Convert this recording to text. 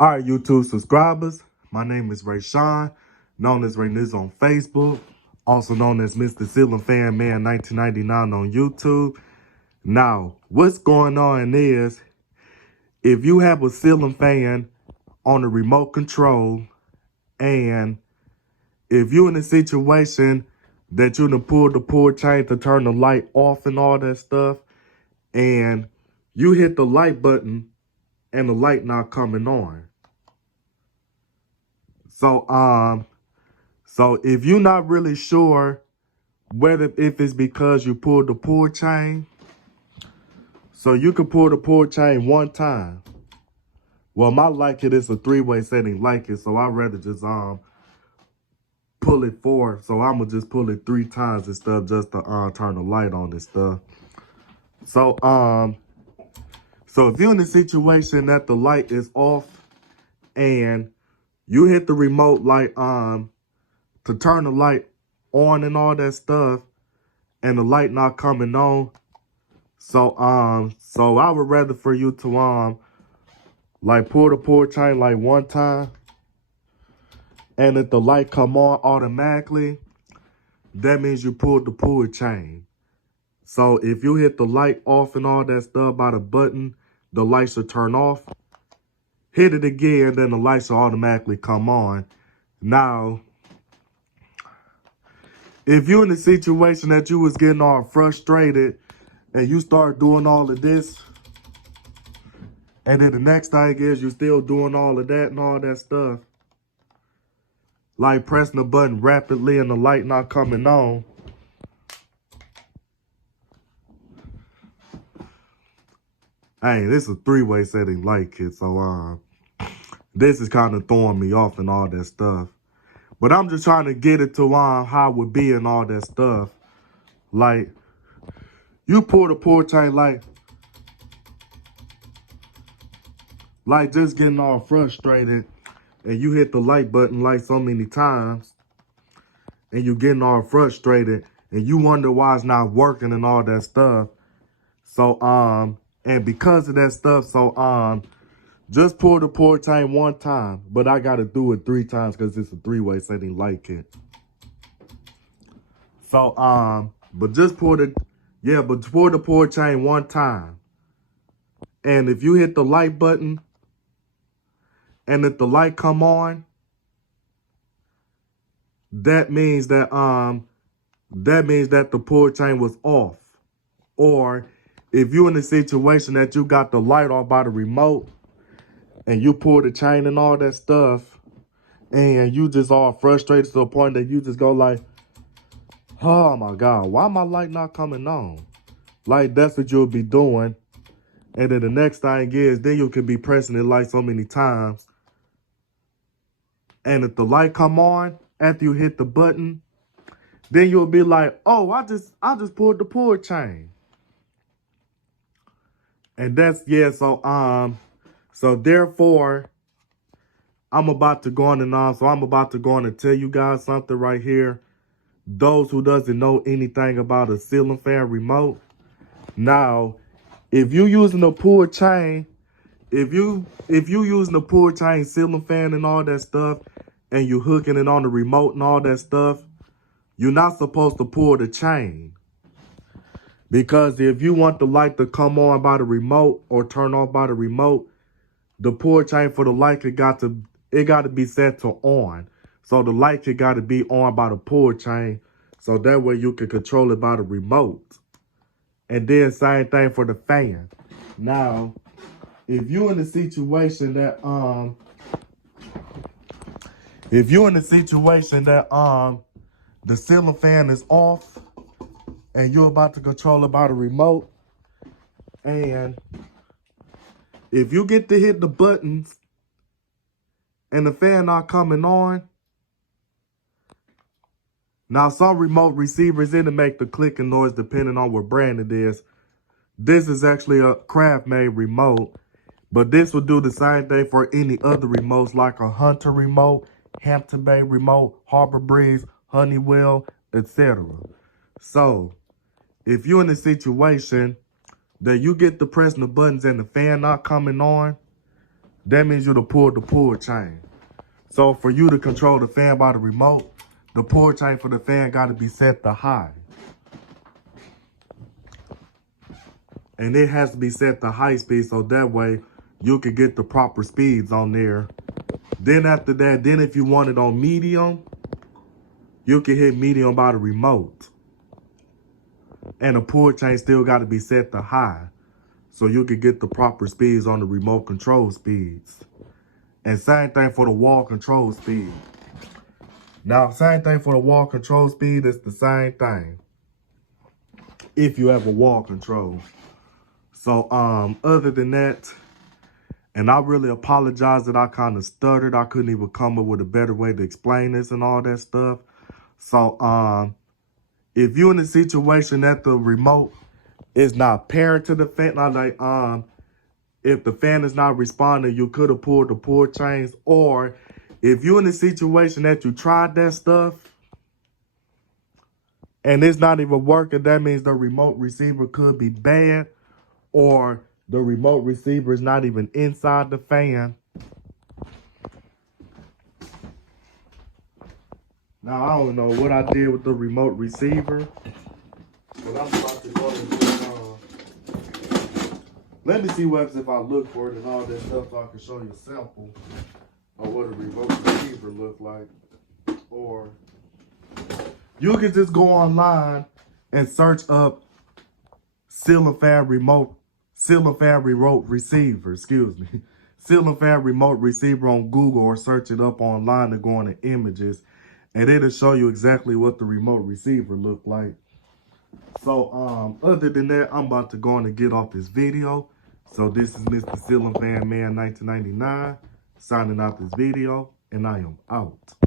All right, YouTube subscribers, my name is Ray Sean, known as Ray Niz on Facebook, also known as Mr. Ceiling Fan Man 1999 on YouTube. Now, what's going on is, if you have a ceiling fan on a remote control, and if you're in a situation that you done pull the pull chain to turn the light off and all that stuff, and you hit the light button and the light not coming on. So if you're not really sure whether if it's because you pulled the pull chain, so you can pull the pull chain one time. Well, my like it is a three-way setting like it, so I'd rather just pull it four. So I'm gonna just pull it three times and stuff just to turn the light on and stuff. So so if you're in a situation that the light is off and you hit the remote light to turn the light on and all that stuff, and the light not coming on, so I would rather for you to like pull the pull chain like one time, and if the light come on automatically, that means you pulled the pull chain. So if you hit the light off and all that stuff by the button, the light should turn off. Hit it again, then the light should automatically come on. Now, if you're in a situation that you was getting all frustrated and you start doing all of this, and then the next thing is you still doing all of that and all that stuff, like pressing the button rapidly and the light not coming on, hey, this is a three-way setting light kit, so this is kind of throwing me off and all that stuff. But I'm just trying to get it to how it would be and all that stuff. Like, you pull the pull chain like just getting all frustrated, and you hit the light button like so many times, and you getting all frustrated, and you wonder why it's not working and all that stuff. So, and because of that stuff, so, just pull the pull chain one time, but I got to do it three times because it's a three-way setting light kit. So, but just pull the pull chain one time. And if you hit the light button, and if the light come on, that means that the pull chain was off. Or if you're in a situation that you got the light off by the remote, and you pull the chain and all that stuff, and you just all frustrated to the point that you just go like, oh my God, why my light not coming on? Like, that's what you'll be doing. And then the next thing is, then you could be pressing it like so many times. And if the light come on after you hit the button, then you'll be like, oh, I just pulled the pull chain. And that's, yeah, so therefore, I'm about to go on and tell you guys something right here. Those who doesn't know anything about a ceiling fan remote. Now, if you using a pull chain, if you using a pull chain ceiling fan and all that stuff, and you hooking it on the remote and all that stuff, you're not supposed to pull the chain. Because if you want the light to come on by the remote or turn off by the remote, the pull chain for the light it got to be set to on. So the light it got to be on by the pull chain, so that way you can control it by the remote. And then same thing for the fan. Now, if you're in a situation that the ceiling fan is off and you're about to control it by the remote, and if you get to hit the buttons and the fan not coming on, now some remote receivers in to make the clicking noise depending on what brand it is. This is actually a craft-made remote, but this will do the same thing for any other remotes like a Hunter remote, Hampton Bay remote, Harbor Breeze, Honeywell, etc. So, if you're in a situation that you get to pressing the buttons and the fan not coming on, that means you to pull the pull chain. So for you to control the fan by the remote, the pull chain for the fan got to be set to high. And it has to be set to high speed so that way you can get the proper speeds on there. Then after that, then if you want it on medium, you can hit medium by the remote. And the pull chain still got to be set to high so you can get the proper speeds on the remote control speeds. And same thing for the wall control speed. Now, same thing for the wall control speed, it's the same thing if you have a wall control. So, other than that, and I really apologize that I kind of stuttered. I couldn't even come up with a better way to explain this and all that stuff. So, if you're in a situation that the remote is not paired to the fan, if the fan is not responding, you could have pulled the pull chains. Or if you're in a situation that you tried that stuff and it's not even working, that means the remote receiver could be bad, or the remote receiver is not even inside the fan. Now, I don't know what I did with the remote receiver, but I'm about to go and let me see what happens if I look for it and all that stuff so I can show you a sample of what a remote receiver look like. Or you can just go online and search up ceiling fan remote receiver, ceiling fan remote receiver on Google, or search it up online and go into images, and it'll show you exactly what the remote receiver look like. So other than that, I'm about to go on and get off this video. So this is Mr. Ceiling Fan Man 1999 signing out this video, and I am out.